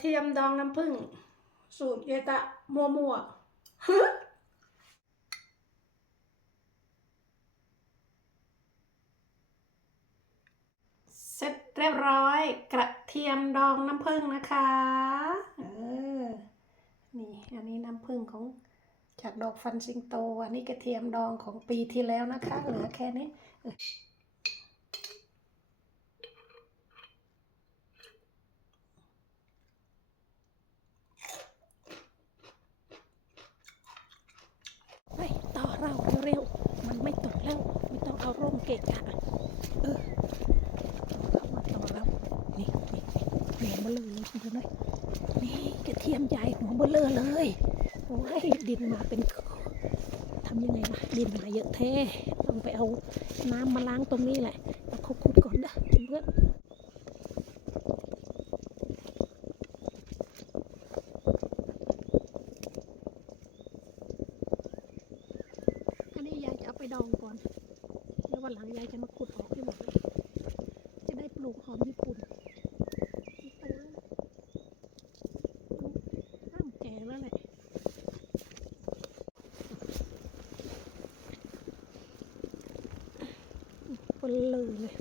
เทียมดองน้ำผึ้งสูตรเยตะมัวมัวเสร็จเรียบร้อยกระเทียมดองน้ำผึ้งนะคะเออนี่อันนี้น้ำผึ้งของจากดอกฟันสิงโต อันนี้กระเทียมดองของปีที่แล้วนะคะ เหลือแค่นี้เออไปต่อ เราเร็วๆมันไม่ตกแล้ว ไม่ต้องเอาร่มเกะกะเออเข้ามาต่อแล้วนี่นี่หัวเบลอเลยคุณผู้ชมเลยนี่กระเทียมใหญ่หัวเบลอเลยโอ้ยดินมาเป็นทำยังไงวะดินมาเยอะแท้ต้องไปเอาน้ำมาล้างตรงนี้แหละเอาเขาขุดก่อนนะเพื่อนอันนี้ยายจะเอาไปดองก่อนแล้ วันหลังยายจะมาขุดออกให้หมด จะได้ปลูกหอมญี่ปุ่นไปแล้วน้ำแก่แล้วแหละ เบลอเลย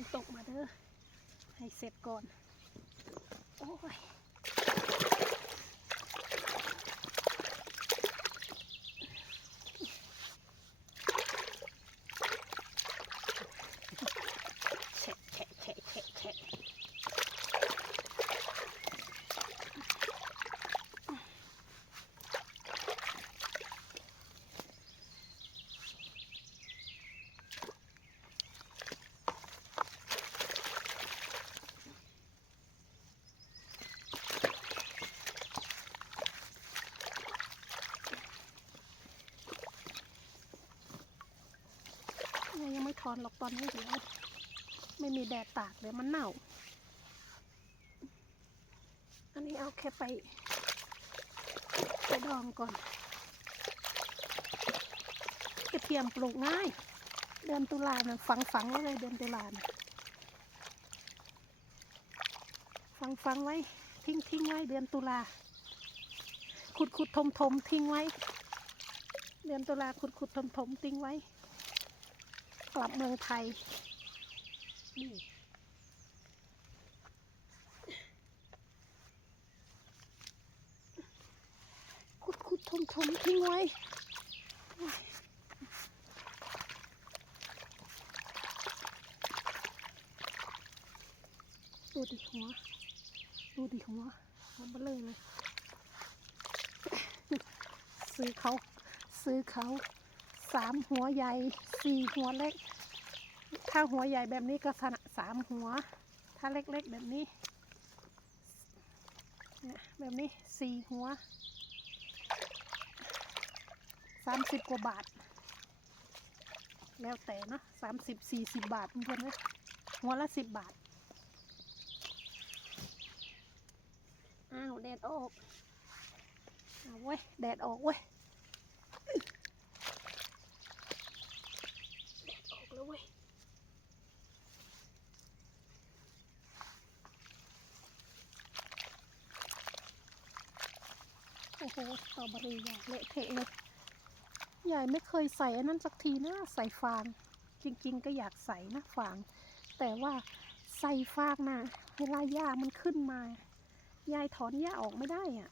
นตกมาเด้อให้เสร็จก่อน โอ้ย แฉะแฉะแฉะแฉะแฉะเนี่ยยังไม่ถ อนหรอกตอนนี้เดี๋ยวไม่มีแดดตากเดี๋ยวมันเน่า อันนี้เอาแค่ไปไปดองก่อนกระเทียมปลูกง่าย เดือนตุลาเนี่ยฝังฝังไว้เลยเดือนตุลาเนี่ยฝังฝังไว้ ทิ้งทิ้งไว้เดือนตุลาขุดขุดทมทมทิ้งไว้ เดือนตุลาขุดขุดทมทมทิ้งไว้ กลับเมืองไทยนี่ขุดขุดทมทมทิ้งไว้โอ้ยดูดิหัวดูดิหัวหัวเบลอเลย ซื้อเขา ซื้อเขา สามหัวใหญ่ สี่หัวเล็ก ถ้าหัวใหญ่แบบนี้ก็สนะสามหัว ถ้าเล็กๆแบบนี้เนี่ยแบบนี้สี่หัวสามสิบกว่าบาท แล้วแต่เนอะสามสิบสี่สิบบาทเพื่อนๆเลยหัวละสิบบาท อ้าวแดดออก เอาเว้ย แดดออกเว้ย แดดออก แล้วเว้ยโอ้โหสตรอเบอรี่ใหญ่เละเทะเลยใหญ่ไม่เคยใส่อันนั้นสักทีนะใส่ฟาง จริงๆ ก็อยากใส่นะฟาง แต่ว่าใส่ฟางนะเวลาหญ้ามันขึ้นมายายถอนหญ้าออกไม่ได้อะ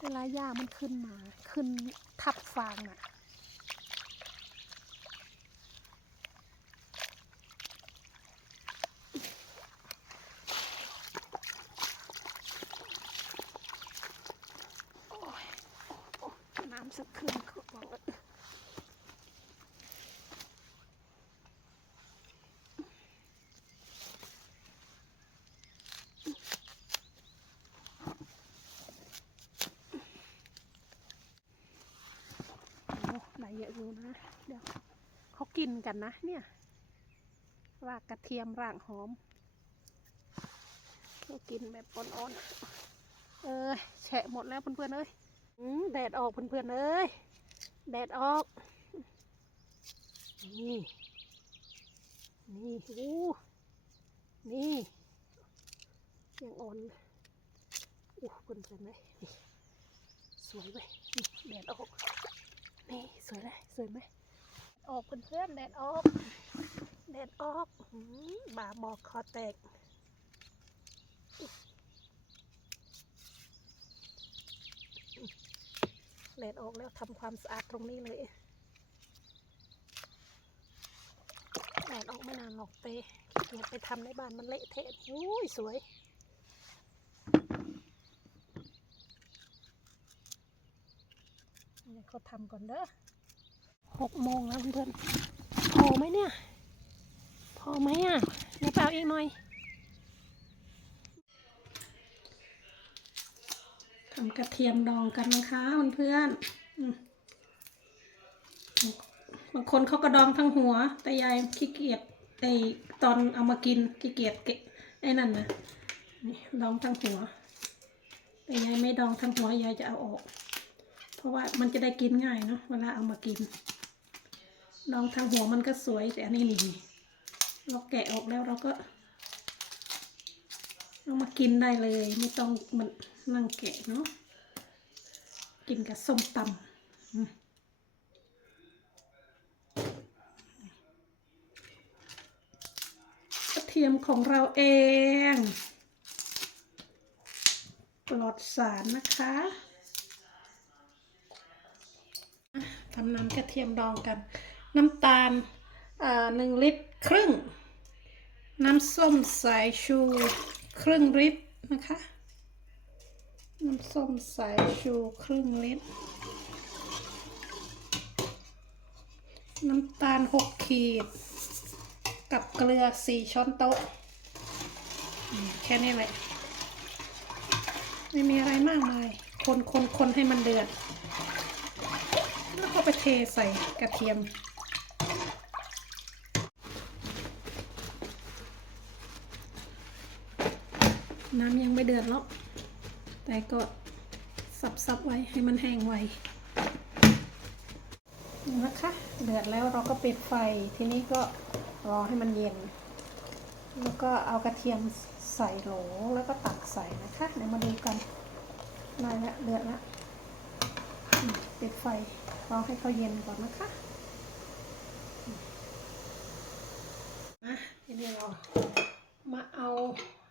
เวลาหญ้ามันขึ้นมา ขึ้นทับฟางอะ โอ้ยโอ้ยน้ำสักคืนเขาบอกว่า ดูนะ เดี๋ยวเขากินกันนะ เนี่ยรากกระเทียมรากหอมเขากินแบบอ่อนๆ เอ้ยแฉะหมดแล้วเพื่อนๆเอ้ยแดดออกเพื่อนๆเอ้ย แดดออก นี่ นี่โอ้นี่ยังอ่อนเลยโอ้เพื่อนๆเลยสวยเว้ยแดดออก นี่สวยเลยสวยไหมออกเพื่อนๆแดดออกแดดออกหืมบาบอกคอแตกแดดออกแล้วทำความสะอาดตรงนี้เลยแดดออกไม่นานหรอกเตเกียไปทำในบ้านมันเละเทะอุ้ยสวย นี่ เขาทำก่อนเด้อหกโมงแล้วเพื่อนพอไหมเนี่ย พอไหมอะเดี๋ยวไปเอาอีกหน่อยทำกระเทียมดองกันนะคะเพื่อนบางคนเขาก็ดองทั้งหัว แต่ยายขี้เกียจไอตอนเอามากินขี้เกียจเกะไอ้นั่นนะนี่ดองทั้งหัว แต่ยายไม่ดองทั้งหัวยายจะเอาออก เพราะว่ามันจะได้กินง่ายเนาะเวลาเอามากินดองทั้งหัวมันก็สวยแต่อันนี้นี่เราแกะออกแล้วเราก็เอามากินได้เลย ไม่ต้องมันนั่งแกะเนาะกินกับส้มตำกระเทียมของเราเอง ปลอดสารนะคะอะ ทำน้ำกระเทียมดองกัน น้ำตาลหนึ่งลิตรครึ่ง น้ำส้มสายชูครึ่งลิตรนะคะ น้ำส้มสายชูครึ่งลิตร น้ำตาลหกขีด กับเกลือสี่ช้อนโต๊ะ แค่นี้แหละ ไม่มีอะไรมากมาย คนคนคนให้มันเดือด ไปเทใส่กระเทียม น้ำยังไม่เดือดหรอก แต่ก็สับๆไว้ให้มันแห้งไวนะคะ เดือดแล้วเราก็ปิดไฟ ทีนี้ก็รอให้มันเย็น แล้วก็เอากระเทียมใส่โหลแล้วก็ตักใส่นะคะ เดี๋ยวมาดูกันได้ละเดือดละปิดไฟ รอให้เขาเย็นก่อนนะคะนะทีนี้เรามาเอา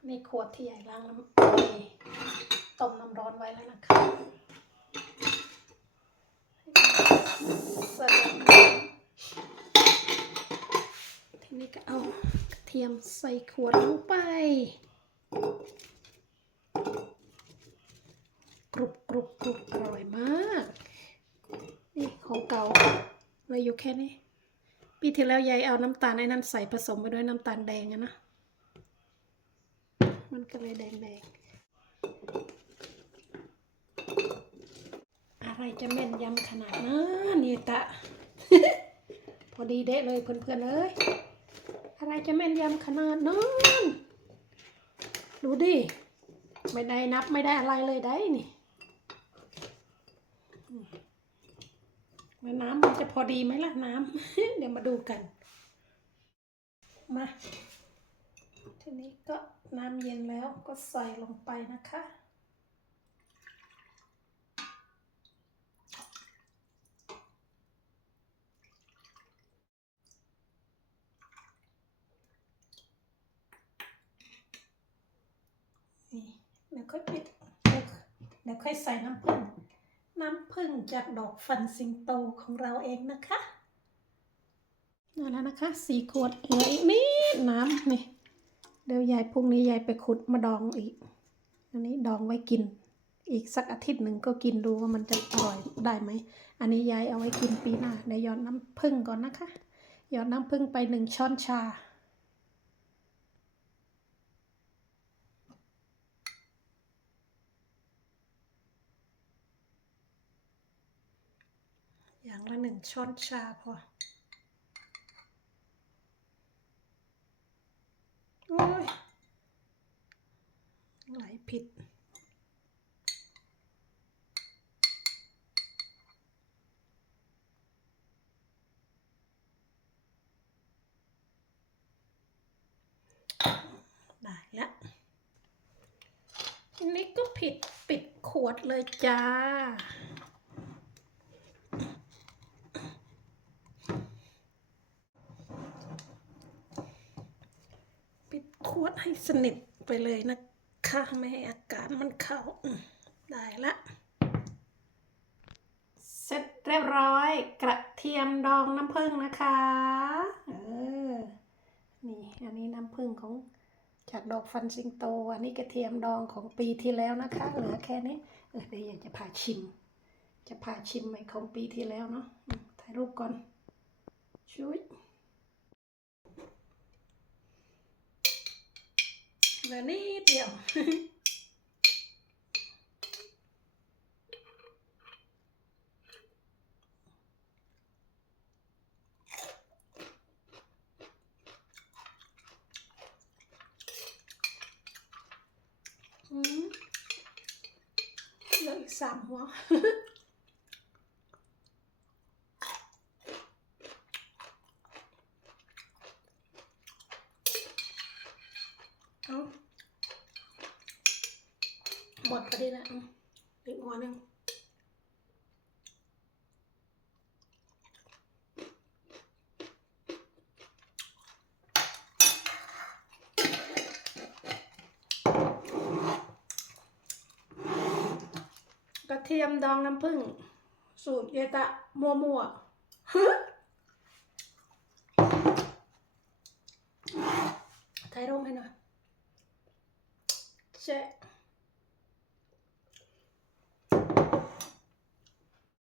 ในขวดที่ใหญ่ล้างน้ำต้มน้ำร้อนไว้แล้วนะคะทีนี้ก็เอากระเทียมใส่ขวดลงไป กรุบกรุบกรุบอร่อยมาก นี่ของเก่าเลย อยู่แค่นี้ ปีที่แล้วยายเอาน้ำตาลไอ้นั่นใส่ผสมไปด้วยน้ำตาลแดงอะนะ มันก็เลยแดงแดงๆอะไรจะแม่นยำขนาดนั้นนี่ตะ พอดีเดะเลยเพื่อนๆเอ้ยอะไรจะแม่นยำขนาดนั้นดูดิ ไม่ได้นับไม่ได้อะไรเลยได้นี่ น้ำมันจะพอดีไหมล่ะน้ำ เดี๋ยวมาดูกัน มาทีนี้ก็น้ำเย็นแล้วก็ใส่ลงไปนะคะ นี่แล้วค่อยปิดแล้วค่อยใส่น้ำผึ้ง น้ำผึ้งจากดอกฟันสิงโตของเราเองนะคะนั่นแล้วนะคะสี่ขวดเหลืออีกนิดน้ำนี่เดี๋ยวยายพรุ่งนี้ยายไปขุดมาดองอีก อันนี้ดองไว้กิน อีกสักอาทิตย์หนึ่งก็กินดูว่ามันจะอร่อยได้ไหม อันนี้ยายเอาไว้กินปีหน้าเดี๋ยวหยอดน้ำผึ้งก่อนนะคะหยอดน้ำผึ้งไปหนึ่งช้อนชา อย่างละหนึ่งช้อนชาพอโอ้ยไหลผิด ได้แล้วทีนี้ก็ผิดปิดขวดเลยจ้า ปิดขวดให้ สนิทไปเลยนะคะ ไม่ให้อากาศมันเข้าได้ละ เสร็จเรียบร้อย กระเทียมดองน้ำผึ้งนะคะเออนี่อันนี้น้ำผึ้งของจากดอกฟันสิงโต อันนี้กระเทียมดองของปีที่แล้วนะคะ เหลือแค่นี้ เออเดี๋ยวอยากจะพาชิม จะพาชิมใหมของปีที่แล้วเนาะถ่ายรูปก่อนชุย เหลือนิดเดียว อืมเหลืออีกสามหัว เอา หมดพอดีแล้วอีกหัวหนึ่งกระเทียมดองน้ำผึ้งสูตรเยตะมัวมัวๆฮะถ่ายรูปให้หน่อยเจ๊